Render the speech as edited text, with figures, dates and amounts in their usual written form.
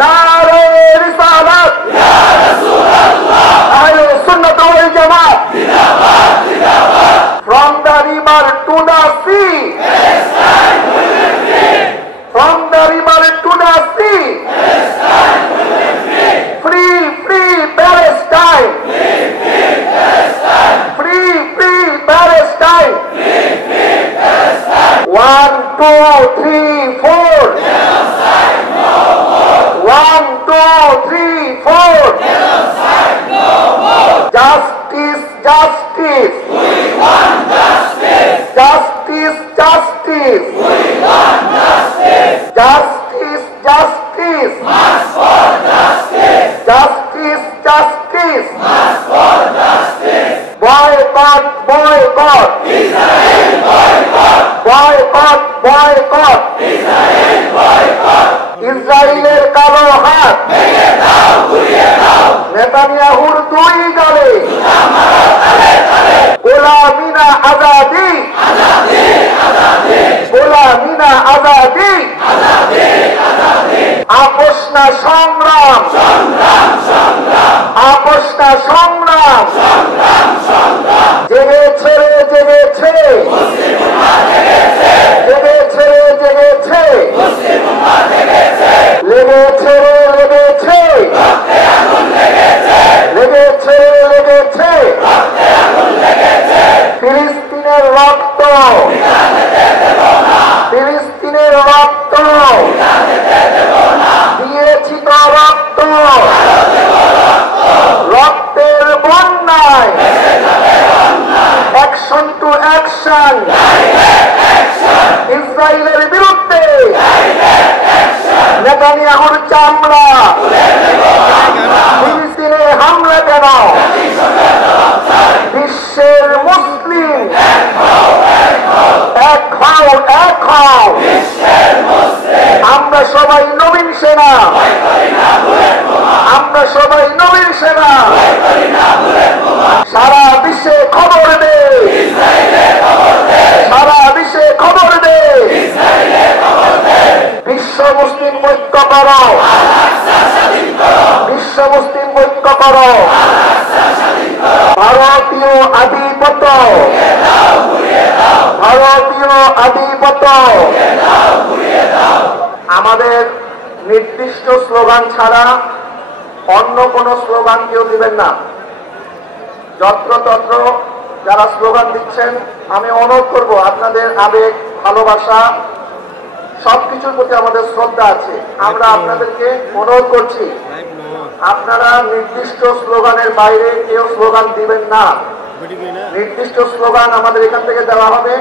নারে রিসালাত আহলে সুন্নাত ওয়াল জামাত from the river to the sea from the river to the sea free free Palestine free free Palestine 1 2 3 4 1 2 3 4 justice justice we want justice justice justice we want justice justice justice march for justice justice justice march for justice boycott boycott Israel boycott boycott boycott Israel boycott ইসরায়েলের কালো হাত ভেঙে দাও ঘুরিয়ে দাও নেতানিয়াহুর দুই দলে জুতা মারো তালে তালে গোলামিনা আজাদি আজাদি আজাদি গোলামিনা আজাদি আজাদি আজাদি আপোষ না সংগ্রাম সংগ্রাম সংগ্রাম আপোষ না সংগ্রাম সংগ্রাম সংগ্রাম জেগেছে রে জেগেছে মুসলিম উম্মাহ জেগেছে জেগেছে রে জেগেছে মুসলিম উম্মাহ জেগেছে লেগেছে রে লেগেছে রক্তে আগুন লেগেছে লেগেছে লেগেছে রক্তে আগুন লেগেছে ফিলিস্তিনের রক্ত ভিখাতে দেব না ফিলিস্তিনের রক্ত ভিখাতে দেব না দিয়েছি তো রক্ত আরো দেব রক্ত রক্তের বন্যায় ভেসে যাবে অন্যায় action to action direct action ইসরায়েলের বিরুদ্ধে ডাইরেক্ট অ্যাকশন নেতানিয়াহুর চামড়া তুলে দেব আমরা ফিলিস্তিনে হামলা কেন বিশ্বের মুসলিম এক হও এক হও বিশ্বের মুসলিম আমরা সবাই নবীন সেনা আমরা সবাই নবীন সেনা সারা বিশ্বে খবর দে সারা বিশ্বে খবর দে বিশ্ব মুসলিম ঐক্য করো বিশ্ব মুসলিম ঐক্য করো ভারতীয় আধিপত্য ভারতীয় আধিপত্য আমাদের নির্দিষ্ট স্লোগান ছাড়া অন্য কোন স্লোগান কেউ দিবেন না। যত্রতত্র যারা স্লোগান দিচ্ছেন আমি অনুরোধ করব আপনাদের আবেগ ভালোবাসা সবকিছুর প্রতি আমাদের শ্রদ্ধা আছে। আমরা আপনাদেরকে অনুরোধ করছি আপনারা নির্দিষ্ট স্লোগানের বাইরে কেউ স্লোগান দিবেন না। নির্দিষ্ট স্লোগান আমাদের এখান থেকে দেওয়া হবে।